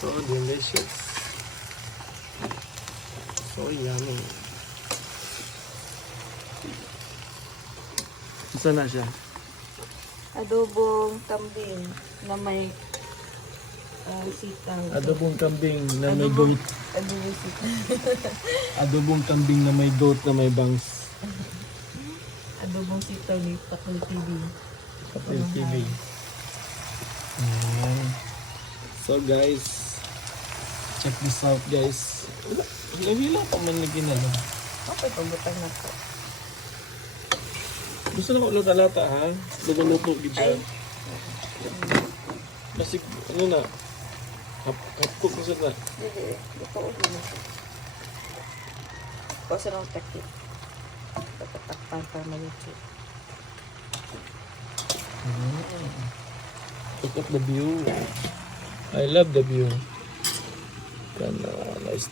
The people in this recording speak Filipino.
So delicious. So yummy. Isa na siya. Adobong kambing na may sitaw. Adobong kambing na may goat. Adobong sitaw. Adobong kambing na may goat na may bangs. Adobong sitaw ni Pakul TV. Kapil TV. So guys, check this out guys. Hila pa man lagi na lang. Okay, pabutang na to. Gusto na ko luta-lata ha? Luto-luto gid siya. Ay. Kasi ano na, half-cook na siya na. Hindi, ito ko na siya. Kasi nang takip. Tatakpan pa malaki. Look at the view. I love the view. Kana, nice.